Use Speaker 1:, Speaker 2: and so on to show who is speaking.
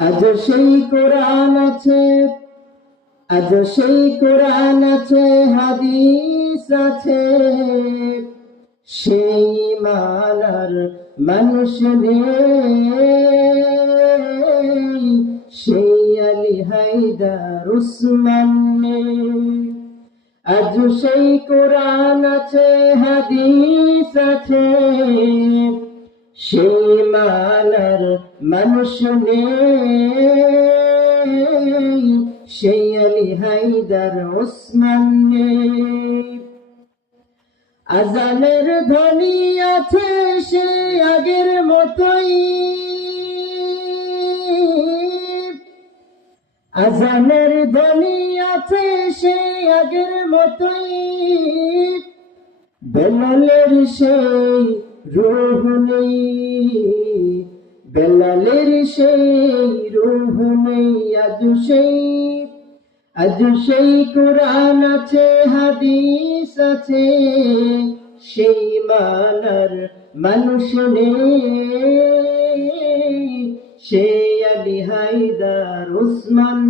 Speaker 1: আজ সেই কোরআন আছে, আজ সেই কোরআন আছে, হাদিস আছে। সেই মালার মানুষ সেই আলী হায়দার উসমান আজ সেই কোরআন আছে, হাদিস আছে। সেই মালার মানুষ নেই সেই আলী হায়দার ওসমান নেই আজানের ধ্বনি আছে সে আগের মতোই। আজানের ধ্বনি আছে সে আগের মতোই। বেলালের সেই রূহ নেই। বেলালের সেই রূহ নেই, আজ সেই আজ সেই কোরআন আছে, হাদিস আছে। সেই মানার মানুষ নেই, সেই আলী হায়দার উসমান